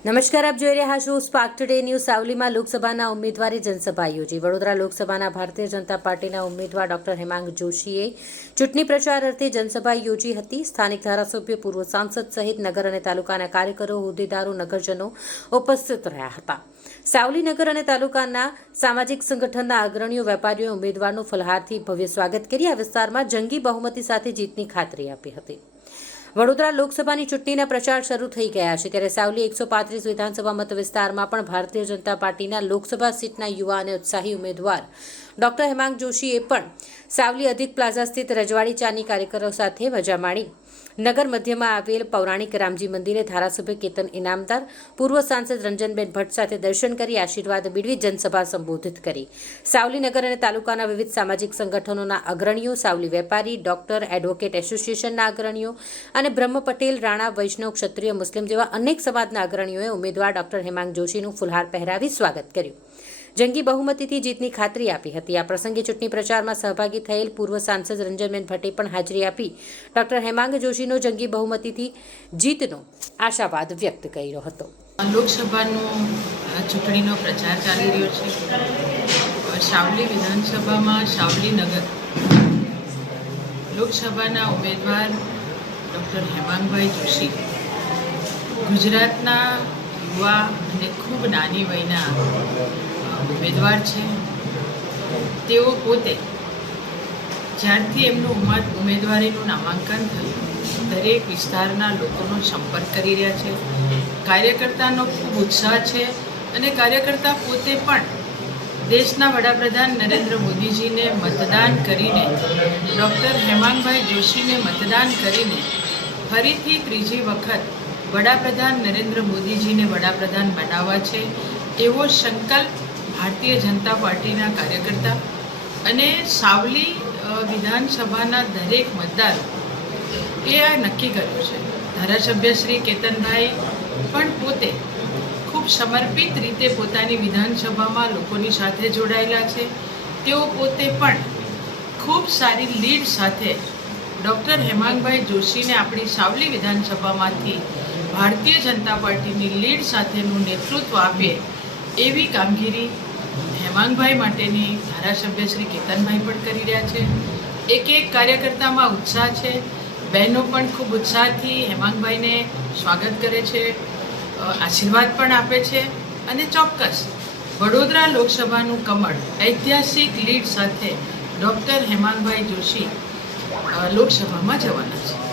નમસ્કાર, આપ જોઈ રહ્યા છો સ્પાર્ક ટુડે ન્યૂઝ સાવલીમાં લોકસભાના ઉમેદવારે જનસભા યોજી. વડોદરા લોકસભાના ભારતીય જનતા પાર્ટીના ઉમેદવાર ડોક્ટર હેમાંગ જોશીએ ચૂંટણી પ્રચાર અર્થે જનસભા યોજી હતી. સ્થાનિક ધારાસભ્ય, પૂર્વ સાંસદ સહિત નગર અને તાલુકાના કાર્યકરો, હોદ્દેદારો, નગરજનો ઉપસ્થિત રહ્યા હતા. સાવલી નગર અને તાલુકાના સામાજિક સંગઠનના અગ્રણીઓ, વેપારીઓએ ઉમેદવારનું ફલહારથી ભવ્ય સ્વાગત કરી આ વિસ્તારમાં જંગી બહુમતી સાથે જીતની ખાતરી આપી હતી. વડોદરા લોકસભાની ચૂંટણીના પ્રચાર શરૂ થઈ ગયા છે. ત્યારે સાવલી એકસો પાંત્રીસ વિધાનસભા મત વિસ્તારમાં પણ ભારતીય જનતા પાર્ટીના લોકસભા સીટના યુવા અને ઉત્સાહી ઉમેદવાર ડોક્ટર હેમાંગ જોશીએ પણ સાવલી અધિક પ્લાઝા સ્થિત રજવાડી ચાની કાર્યકરો સાથે મજા માણી નગર મધ્યમાં આવેલ પૌરાણિક રામજી મંદિરે ધારાસભ્ય કેતન ઇનામદાર, પૂર્વ સાંસદ રંજનબેન ભટ્ટ સાથે દર્શન કરી આશીર્વાદ બીડવી જનસભા સંબોધિત કરી. સાવલી નગર અને તાલુકાના વિવિધ સામાજિક સંગઠનોના અગ્રણીઓ, સાવલી વેપારી, ડોક્ટર, એડવોકેટ એસોસિએશનના અગ્રણીઓ અને બ્રહ્મ પટેલ, રાણા, વૈષ્ણવ, ક્ષત્રિય, મુસ્લિમ જેવા અનેક સમાજના અગ્રણીઓએ ઉમેદવાર ડોક્ટર હેમાંગ જોશીનું ફુલહાર પહેરાવી સ્વાગત કર્યું. જંગી બહુમતીથી જીતની ખાતરી આપી હતી. આ પ્રસંગે ચૂંટણી પ્રચારમાં સહભાગી થયેલ પૂર્વ સાંસદ રંજનબેન ભટ્ટે પણ હાજરી આપી ડોક્ટર હેમાંગ જોશીનો જંગી બહુમતીથી જીતનો આશાવાદ વ્યક્ત કર્યો હતો. લોકસભાનો ચૂંટણીનો પ્રચાર ચાલી રહ્યો છે. શાવલી વિધાનસભામાં શાવલી નગર. લોકસભાના ઉમેદવાર ડૉક્ટર હેમાંગભાઈ જોશી. ગુજરાતના યુવા અને ખૂબ નાની વયના ઉમેદવાર છે. તેઓ પોતે જ્યારથી એમનું ઉમર ઉમેદવારીનું નામાંકન થયું, દરેક વિસ્તારના લોકોનો સંપર્ક કરી રહ્યા છે. કાર્યકર્તાનો ખૂબ ઉત્સાહ છે અને કાર્યકર્તા પોતે પણ દેશના વડાપ્રધાન નરેન્દ્ર મોદીજીને મતદાન કરીને, ડૉક્ટર હેમાંગભાઈ જોશીને મતદાન કરીને, ફરીથી ત્રીજી વખત વડાપ્રધાન નરેન્દ્ર મોદીજીને વડાપ્રધાન બનાવવા છે, એવો સંકલ્પ ભારતીય જનતા પાર્ટીના કાર્યકર્તા અને સાવલી વિધાનસભાના દરેક મતદારો એ આ નક્કી કર્યું છે. ધારાસભ્ય શ્રી કેતનભાઈ પણ પોતે સમર્પિત રીતે પોતાની વિધાનસભામાં લોકોની સાથે જોડાયેલા છે. તેઓ પોતે પણ ખૂબ સારી લીડ સાથે ડૉક્ટર હેમાંગભાઈ જોશીને આપણી સાવલી વિધાનસભામાંથી ભારતીય જનતા પાર્ટીની લીડ સાથેનું નેતૃત્વ આપે એવી કામગીરી હેમાંગભાઈ માટેની ધારાસભ્ય શ્રી કેતનભાઈ પણ કરી રહ્યા છે. એક એક કાર્યકર્તામાં ઉત્સાહ છે. બહેનો પણ ખૂબ ઉત્સાહથી હેમાંગભાઈને સ્વાગત કરે છે. આશીર્વાદ પણ આપે છે અને ચોક્કસ વડોદરા લોકસભાનું કમળ ઐતિહાસિક લીડ સાથે ડૉક્ટર હેમાંગભાઈ જોશી લોકસભામાં જવાના છે.